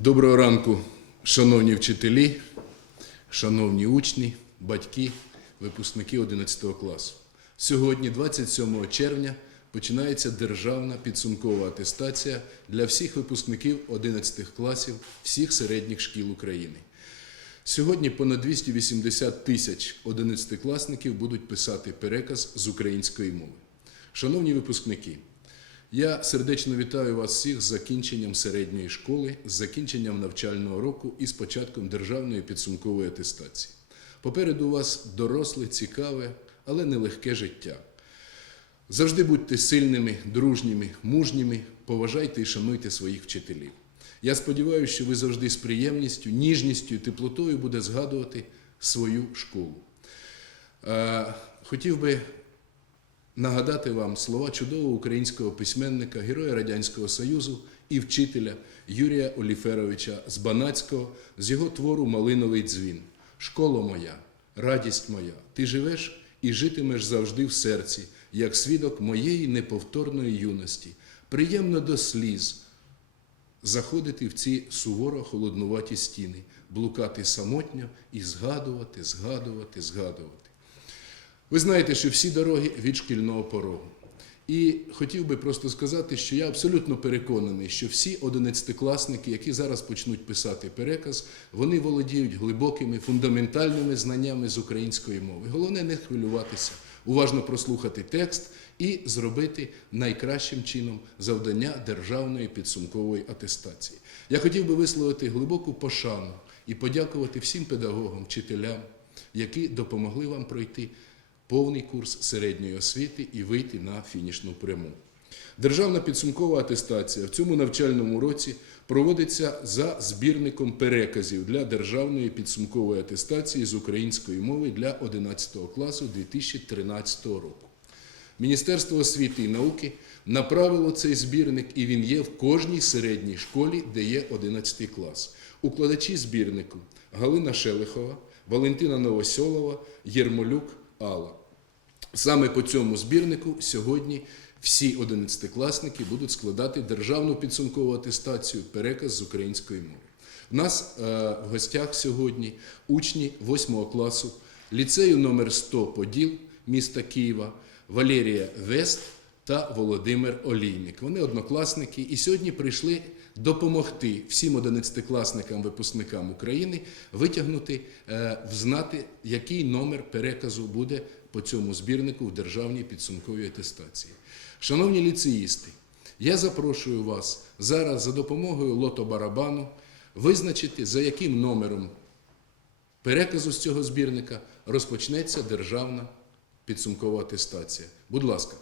Доброго ранку, шановні вчителі, шановні учні, батьки, випускники 11 класу. Сьогодні, 27 червня, починається державна підсумкова атестація для всіх випускників 11 класів всіх середніх шкіл України. Сьогодні понад 280 тисяч 11-класників будуть писати переказ з української мови. Шановні випускники, я сердечно вітаю вас всіх з закінченням середньої школи, з закінченням навчального року і з початком державної підсумкової атестації. Попереду вас доросле, цікаве, але нелегке життя. Завжди будьте сильними, дружніми, мужніми, поважайте і шануйте своїх вчителів. Я сподіваюся, що ви завжди з приємністю, ніжністю і теплотою буде згадувати свою школу. Е, Хотів би нагадати вам слова чудового українського письменника, героя Радянського Союзу і вчителя Юрія Оліферовича Збанацького з його твору Малиновий дзвін. Школа моя, радість моя, ти живеш і житимеш завжди в серці, як свідок моєї неповторної юності. Приємно до сліз заходити в ці суворо холоднуваті стіни, блукати самотньо і згадувати, згадувати, згадувати. Ви знаєте, що всі дороги від шкільного порогу. І хотів би просто сказати, що я абсолютно переконаний, що всі одинадцятикласники, які зараз почнуть писати переказ, вони володіють глибокими фундаментальними знаннями з української мови. Головне не хвилюватися, уважно прослухати текст і зробити найкращим чином завдання державної підсумкової атестації. Я хотів би висловити глибоку пошану і подякувати всім педагогам, вчителям, які допомогли вам пройти повний курс середньої освіти і вийти на фінішну пряму. Державна підсумкова атестація в цьому навчальному році проводиться за збірником переказів для державної підсумкової атестації з української мови для 11 класу 2013 року. Міністерство освіти і науки направило цей збірник, і він є в кожній середній школі, де є 11 клас. Укладачі збірнику Галина Шелихова, Валентина Новосьолова, Єрмолюк Алла. Саме по цьому збірнику сьогодні всі 11-класники будуть складати державну підсумкову атестацію переказ з української мови. У нас е, в гостях сьогодні учні 8 класу ліцею номер 100 Поділ міста Києва, Валерія Вест та Володимир Олійник. Вони однокласники і сьогодні прийшли допомогти всім 11-класникам, випускникам України витягнути, е, взнати, який номер переказу буде по цьому збірнику в державній підсумковій атестації. Шановні ліцеїсти, я запрошую вас зараз за допомогою лото-барабану визначити, за яким номером переказу з цього збірника розпочнеться державна підсумкова атестація. Будь ласка.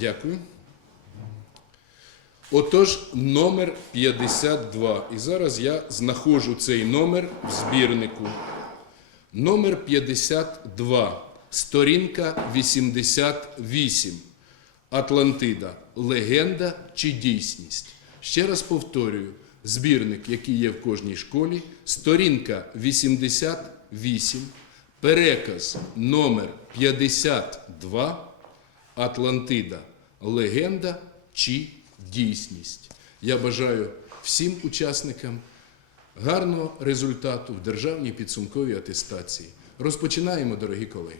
Дякую. Отож, номер 52. І зараз я знаходжу цей номер в збірнику. Номер 52. Сторінка 88. Атлантида. Легенда чи дійсність. Ще раз повторюю: збірник, який є в кожній школі, сторінка 88, переказ номер 52. Атлантида легенда чи дійсність. Я бажаю всім учасникам гарного результату в державній підсумковій атестації. Розпочинаємо, дорогі колеги.